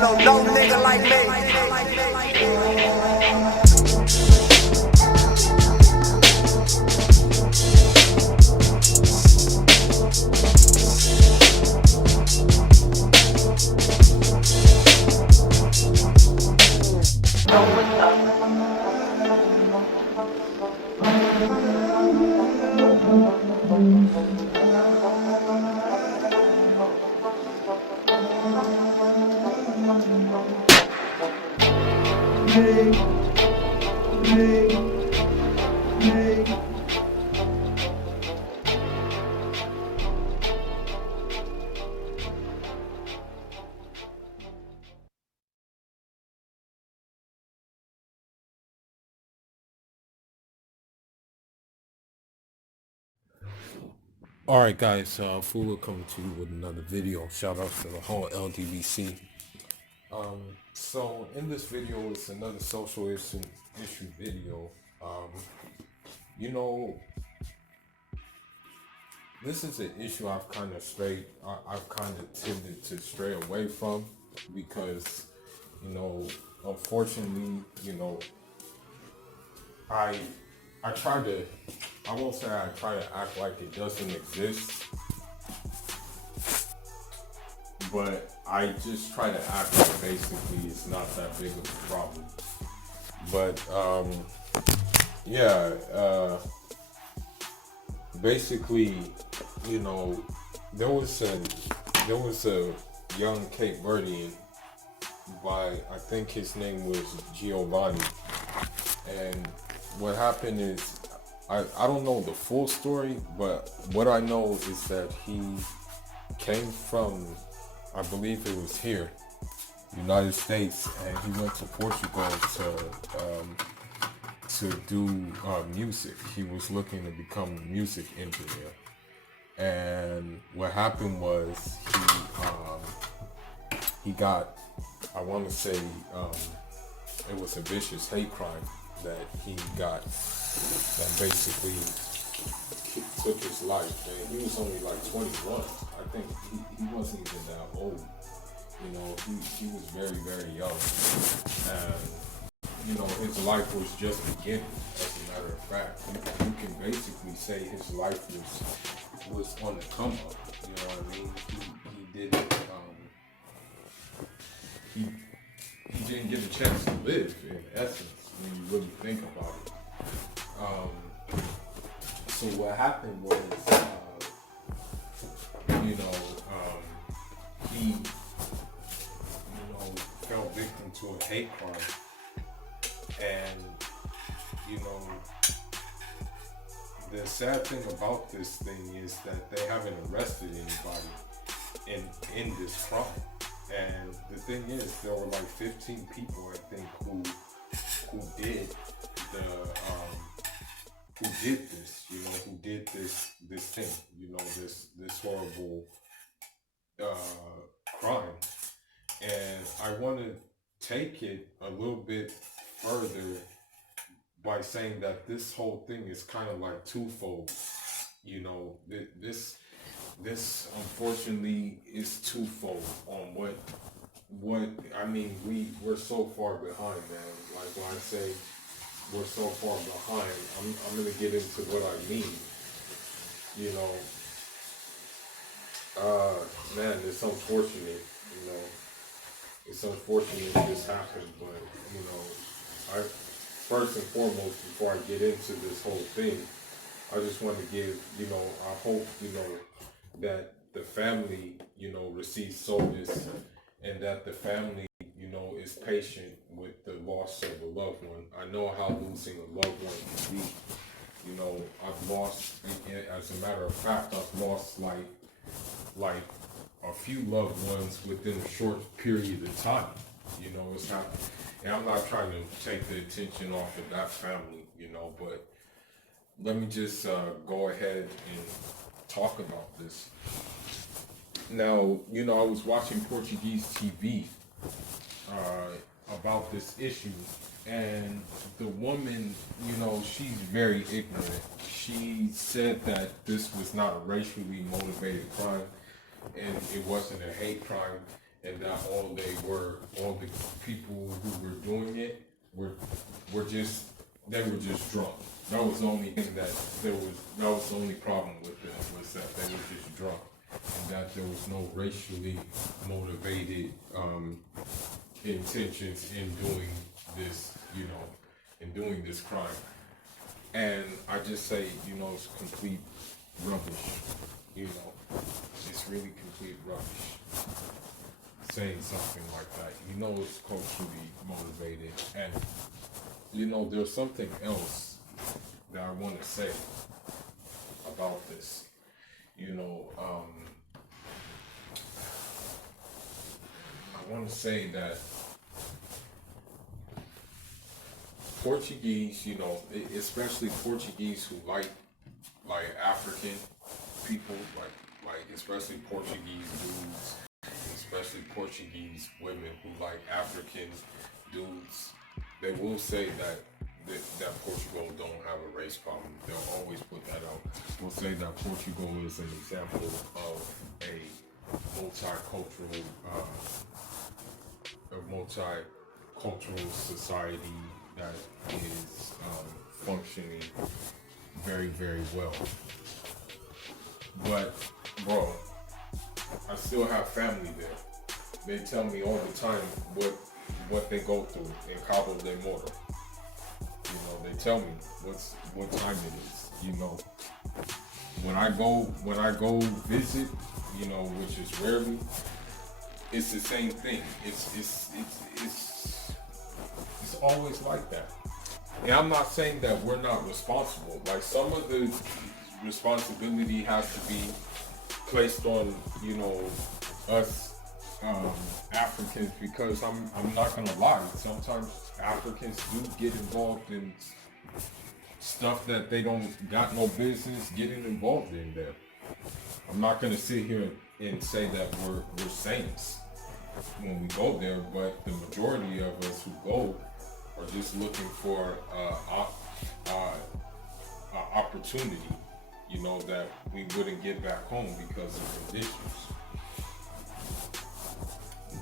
don't know no nigga like me. Alright guys, Fula coming to you with another video. Shout out to the whole LDBC. So in this video it's another social issue video. You know, this is an issue I've kind of tended to stray away from because, unfortunately, I try to, I won't say I try to act like it doesn't exist, but I just try to act like basically it's not that big of a problem. But, basically, there was a young Cape Verdean by, I think his name was Djovany, and what happened is, I don't know the full story, but what I know is that he came from, I believe it was here, United States, and he went to Portugal to do music. He was looking to become a music engineer, and what happened was he got, I want to say, it was a vicious hate crime that he got, that basically took his life. And he was only like 21. I think he wasn't even that old. He was very, very young. And, his life was just beginning, as a matter of fact. You can basically say his life was on the come up. You know what I mean? He didn't, he didn't get a chance to live, in essence, when you really think about it. So what happened was, he, fell victim to a hate crime, and, the sad thing about this thing is that they haven't arrested anybody in this crime. And the thing is, there were like 15 people, I think, who did this thing, this horrible crime. And I want to take it a little bit further by saying that this whole thing is kind of like twofold. This unfortunately is twofold on what I mean. We're so far behind, man. Like when I say we're so far behind, I'm gonna get into what I mean. Man, it's unfortunate. It's unfortunate this happened, but I first and foremost, before I get into this whole thing, I just want to give, I hope, that the family, receives solace, and that the family, is patient with the loss of a loved one. I know how losing a loved one can be. I've lost, as a matter of fact, I've lost like a few loved ones within a short period of time. It's not, and I'm not trying to take the attention off of that family, but let me just go ahead and talk about this. Now, I was watching Portuguese TV about this issue, and the woman, she's very ignorant. She said that this was not a racially motivated crime, and it wasn't a hate crime, and that all the people who were doing it were just drunk. That was the only thing that that was the only problem with them, was that they were just drunk, and that there was no racially motivated intentions in doing this, in doing this crime. And I just say, it's complete rubbish. It's really complete rubbish saying something like that. It's culturally motivated. And there's something else that I want to say about this. I want to say that Portuguese, especially Portuguese who like African people, like especially Portuguese dudes, especially Portuguese women who like African dudes, they will say that Portugal don't have a race problem. They'll always put that out. They'll say that Portugal is an example of a multicultural society that is functioning very, very well. But, bro, I still have family there. They tell me all the time what they go through in Cabo de Moro. They tell me what time it is. When I go visit, which is rarely, it's the same thing. It's always like that. And I'm not saying that we're not responsible. Like, some of the responsibility has to be placed on, us Africans, because I'm not gonna lie, sometimes Africans do get involved in stuff that they don't got no business getting involved in there. I'm not gonna sit here and say that we're saints when we go there, but the majority of us who go are just looking for opportunity, that we wouldn't get back home because of conditions.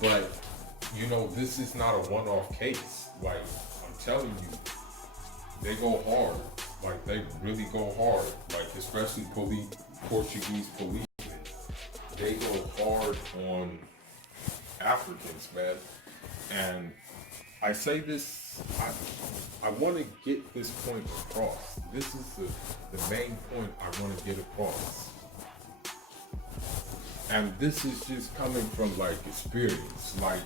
But, this is not a one-off case. Like, I'm telling you, they go hard. Like, they really go hard. Like, especially Portuguese policemen. They go hard on Africans, man. And I say this, I want to get this point across. This is the main point I want to get across. And this is just coming from, like, experience. Like,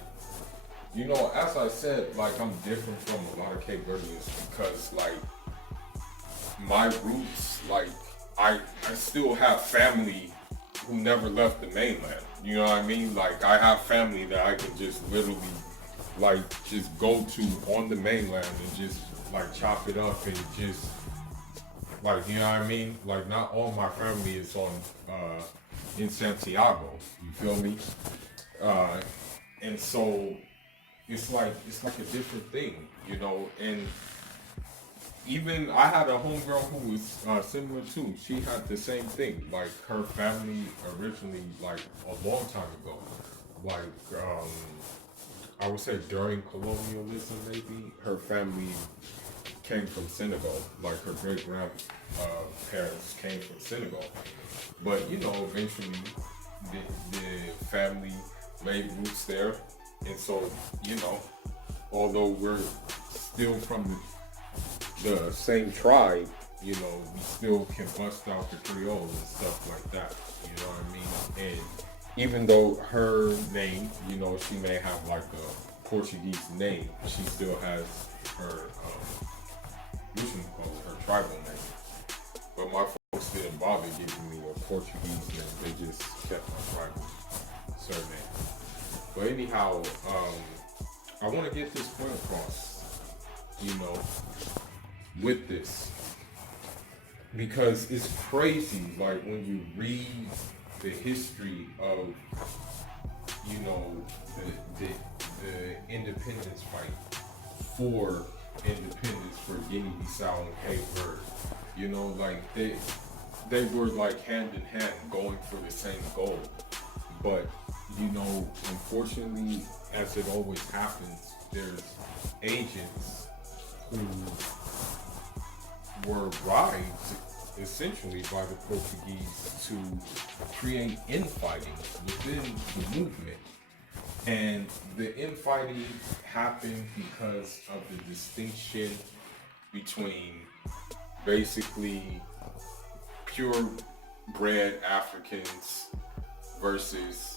as I said, like, I'm different from a lot of Cape Verdeans because, like, my roots, like, I still have family who never left the mainland. You know what I mean? Like, I have family that I can just literally, like, just go to on the mainland and just, like, chop it up and just, like, you know what I mean? Like, not all my family is on, in Santiago, you feel me? And so it's like a different thing, and even I had a homegirl who was similar too. She had the same thing. Like, her family originally, like, a long time ago, like, I would say during colonialism, maybe, her family came from Senegal. Like, her great grandparents came from Senegal. But, eventually the family made roots there. And so, although we're still from the same tribe, we still can bust out the Creole and stuff like that. You know what I mean? And even though her name, she may have like a Portuguese name, she still has her, her tribal name. But my folks didn't bother giving me a Portuguese name. They just kept my tribal surname. But anyhow, I want to get this point across, with this. Because it's crazy, like, when you read the history of, the independence fight for independence for Guinea-Bissau and Cape Verde. Like, they were, like, hand in hand going for the same goal. But, unfortunately, as it always happens, there's agents who were bribed essentially by the Portuguese to create infighting within the movement. And the infighting happened because of the distinction between basically purebred Africans versus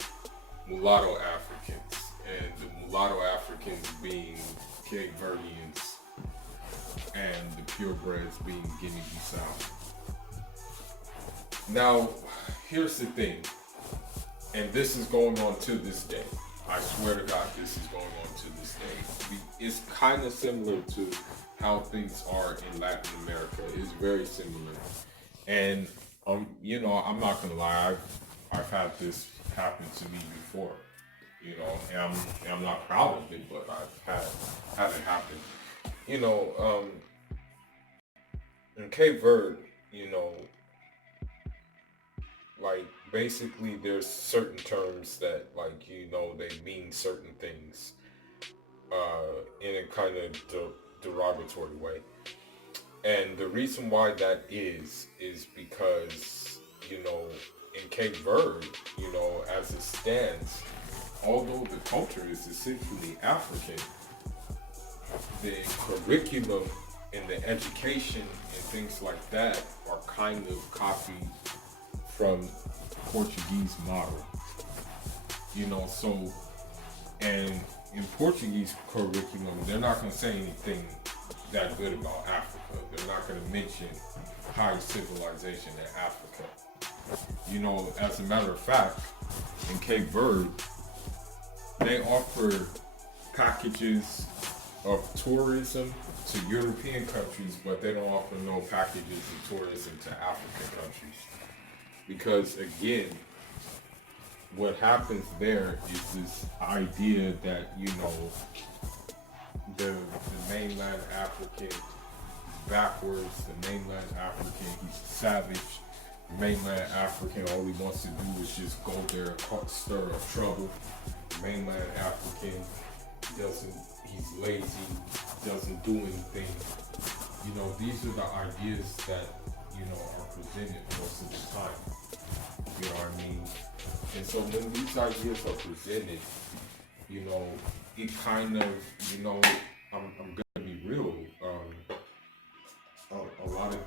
mulatto Africans, and the mulatto Africans being Cape Verdeans and the purebreds being Guinea-Bissau. Now, here's the thing, and this is going on to this day. I swear to God, this is going on to this day. It's kind of similar to how things are in Latin America. It's very similar. And, I'm not going to lie, I've had this happen to me before, and I'm not proud of it, but I've had it happen. In Cape Verde, like basically there's certain terms that they mean certain things in a kind of derogatory way. And the reason why that is because, in Cape Verde, as it stands, although the culture is essentially African, the curriculum and the education and things like that are kind of copied from Portuguese model. So, and in Portuguese curriculum, they're not going to say anything that good about Africa. They're not going to mention high civilization in Africa. As a matter of fact, in Cape Verde, they offer packages of tourism to European countries, but they don't offer no packages of tourism to African countries. Because again, what happens there is this idea that, the mainland African is backwards, the mainland African, he's savage. The mainland African, all he wants to do is just go there and stir up trouble. The mainland African he's lazy, doesn't do anything. These are the ideas that, are presented most of the time. You know what I mean? And so when these ideas are presented, it kind of, I'm gonna be real. A lot of,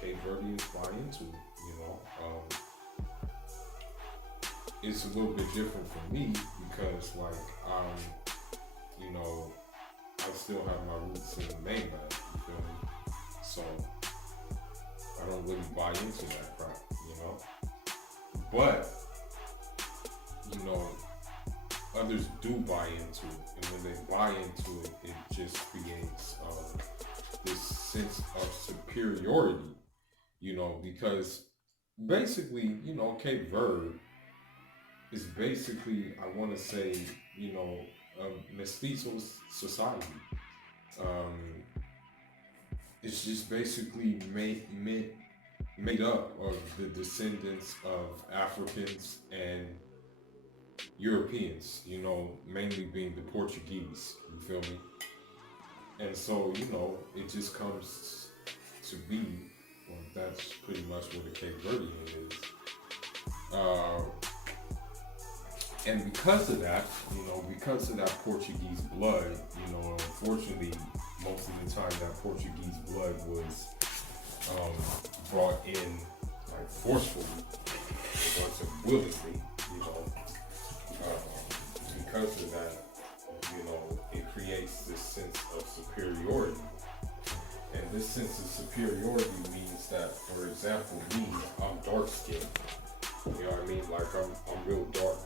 Cape Verdeans buy into it. It's a little bit different for me because, I still have my roots in the mainland. You feel me? So I don't really buy into that crap. But others do buy into it, and when they buy into it, it just creates this sense of superiority, because basically, Cape Verde is basically, I want to say, a mestizo society. It's just basically made up of the descendants of Africans and Europeans, mainly being the Portuguese, you feel me? And so, it just comes to be, well, that's pretty much what a Cape Verdean is. And because of that Portuguese blood, unfortunately, most of the time that Portuguese blood was brought in like forcefully, it wasn't willingly, because of that, it creates this sense of superiority. And this sense of superiority means that, for example, me, I'm dark skinned. You know what I mean? Like I'm real dark,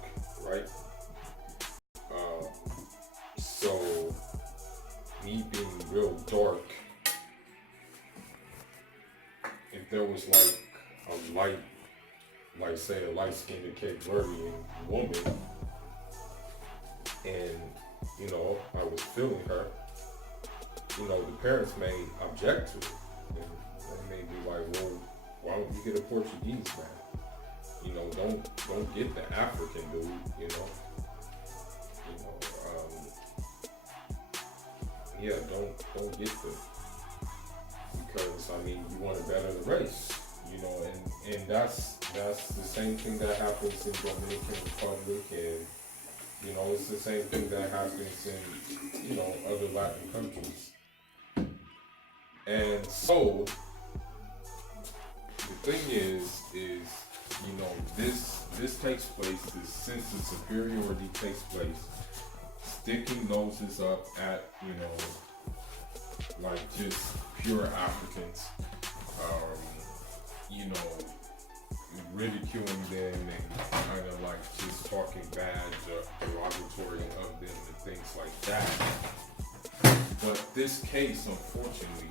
right? So me being real dark, if there was like a light-skinned Cape Verdean woman, and I was feeling her, the parents may object to it, and they may be like, well, why don't you get a Portuguese man? don't get the African dude, yeah, don't get because you want to better the race, and that's the same thing that happens in Dominican Republic, and it's the same thing that happens in other Latin countries. And so the thing is this takes place, this sense of superiority takes place, sticking noses up at just pure Africans, ridiculing them and kind of just talking bad, derogatory of them and things like that. But this case, unfortunately,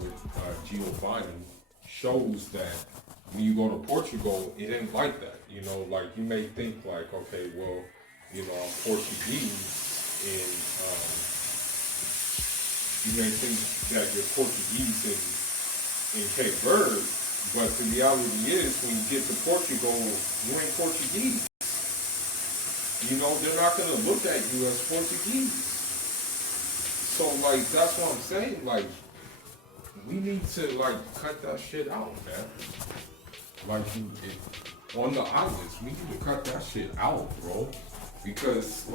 with Djovany, shows that when you go to Portugal, it ain't like that. You may think okay, well, I'm Portuguese, and you may think that you're Portuguese in Cape Verde, but the reality is, when you get to Portugal, you ain't Portuguese. They're not gonna look at you as Portuguese. So that's what I'm saying. We need to cut that shit out, man. On the islands, we need to cut that shit out, bro. Because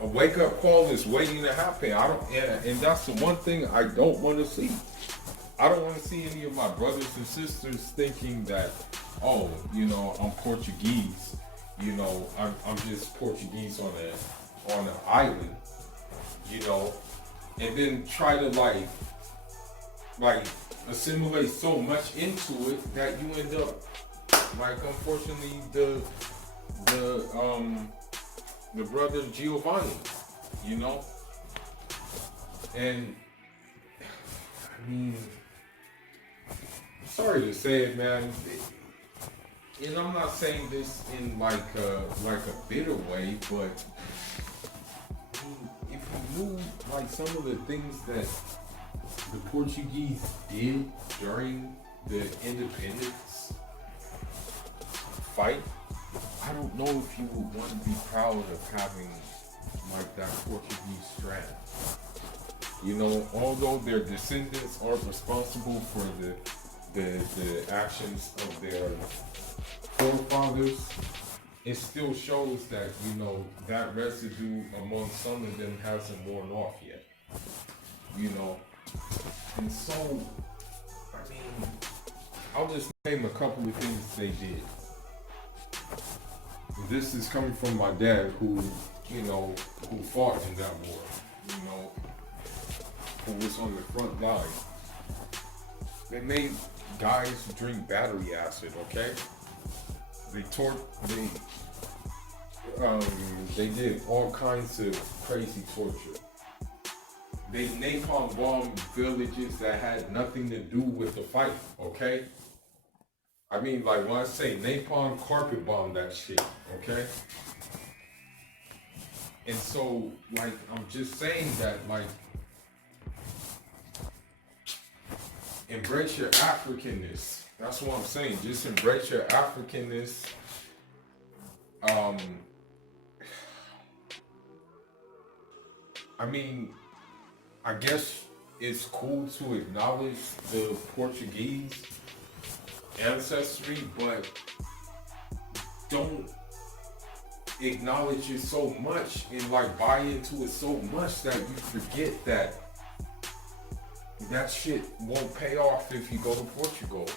a wake up call is waiting to happen. And that's the one thing I don't want to see. I don't want to see any of my brothers and sisters thinking that, oh, I'm Portuguese. I'm just Portuguese on an island. And then try to assimilate so much into it that you end up unfortunately the brother Djovany, and sorry to say it, man, and I'm not saying this in like a bitter way, but if you knew some of the things that the Portuguese did during the independence fight, I don't know if you would want to be proud of having that Portuguese strand. Although their descendants aren't responsible for the actions of their forefathers, it still shows that, that residue among some of them hasn't worn off yet. And so, I'll just name a couple of things they did. This is coming from my dad, who fought in that war, who was on the front line. They made guys drink battery acid, okay? They did all kinds of crazy torture. They napalm bombed villages that had nothing to do with the fight, okay? When I say napalm, carpet bomb that shit, okay? And so, I'm just saying that, embrace your Africanness. That's what I'm saying. Just embrace your Africanness. I guess it's cool to acknowledge the Portuguese ancestry, but don't acknowledge it so much and buy into it so much that you forget that shit won't pay off if you go to Portugal.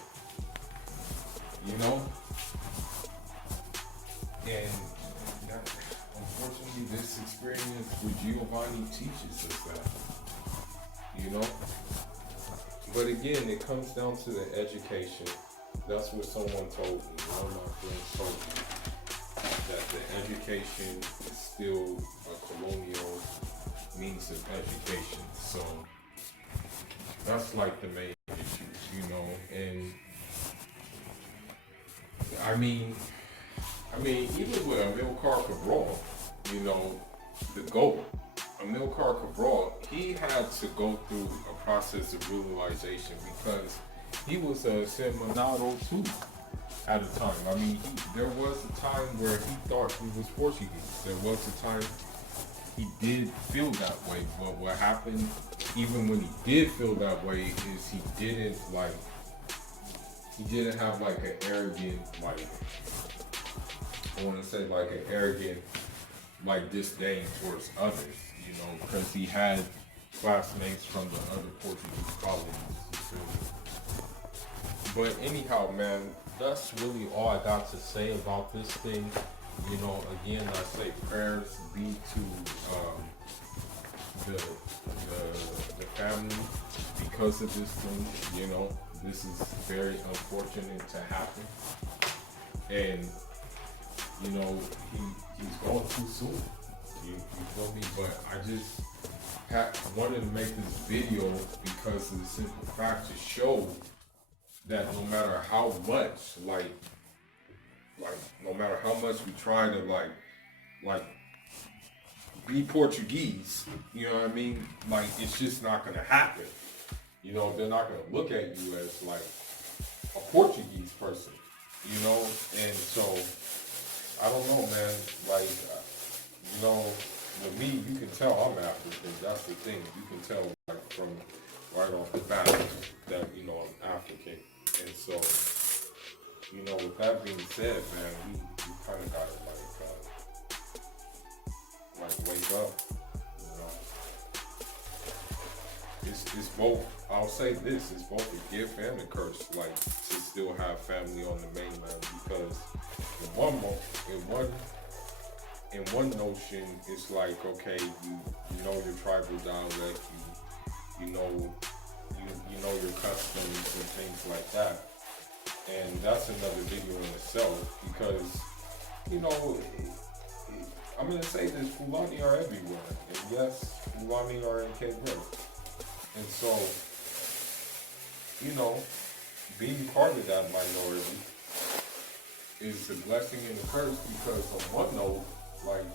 And unfortunately, this experience with Djovany teaches us that. But again, it comes down to the education. That's what someone told me. One of my friends told me that the education is still a colonial means of education. So that's the main issue, and even with Amilcar Cabral, the GOAT, Amilcar Cabral, he had to go through a process of realization because he was a Seminado too. at a time. I mean, there was a time where he thought he was Portuguese. There was a time he did feel that way. But what happened, even when he did feel that way, is he didn't have like an arrogant, like, I want to say like an arrogant, like disdain towards others, you know, because he had classmates from the other Portuguese colonies. You feel me? But anyhow, man, that's really all I got to say about this thing. You know, again, I say prayers be to the family because of this thing. You know, this is very unfortunate to happen, and you know he's going too soon. You feel me? But I just wanted to make this video because of the simple fact to show that no matter how much, like no matter how much we try to like be Portuguese, you know what I mean? Like, it's just not gonna happen. You know, they're not gonna look at you as like a Portuguese person, you know? And so, I don't know, man. Like, you know, with me, you can tell I'm African. That's the thing. You can tell like from right off the bat that, you know, I'm African. And so, you know, with that being said, man, we kind of gotta like wake up. You know, it's both. I'll say this: it's both a gift and a curse. Like, to still have family on the mainland, because in one notion, it's like, okay, you know your tribal dialect, you know your customs and things like that. And that's another video in itself, because, you know, I'm going to say this, Fulani are everywhere. And yes, Fulani are in Cape Verde. And so, you know, being part of that minority is a blessing and a curse, because on one note, like,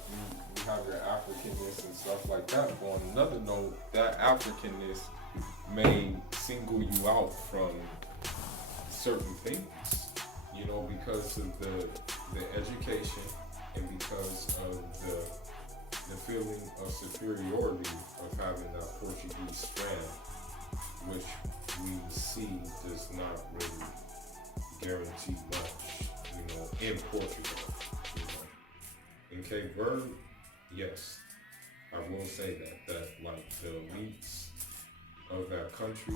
you have your Africanness and stuff like that. But on another note, that Africanness may single you out from certain things, you know, because of the education and because of the feeling of superiority of having that Portuguese strand, which we see does not really guarantee much, you know, in Portugal. You know, in Cape Verde, yes, I will say that like the elites of that country,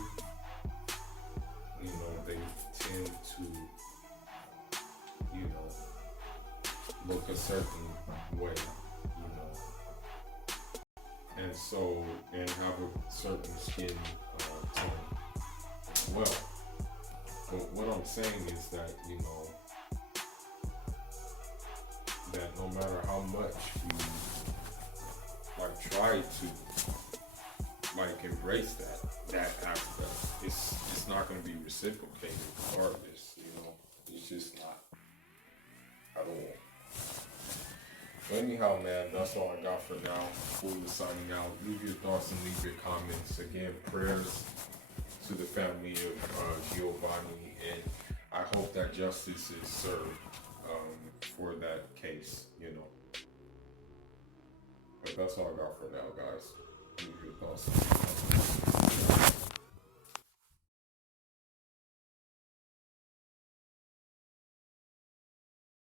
you know, they tend to, you know, look a certain way, you know, and so, and have a certain skin tone as well. But what I'm saying is that, you know, that no matter how much we like try to like embrace that aspect, it's not going to be reciprocated regardless, you know. It's just not at all. But anyhow, man, that's all I got for now. Fully signing out. Leave your thoughts and leave your comments. Again, prayers to the family of Djovany, and I hope that justice is served for that case, you know. But that's all I got for now, guys. Leave your thoughts and leave your comments.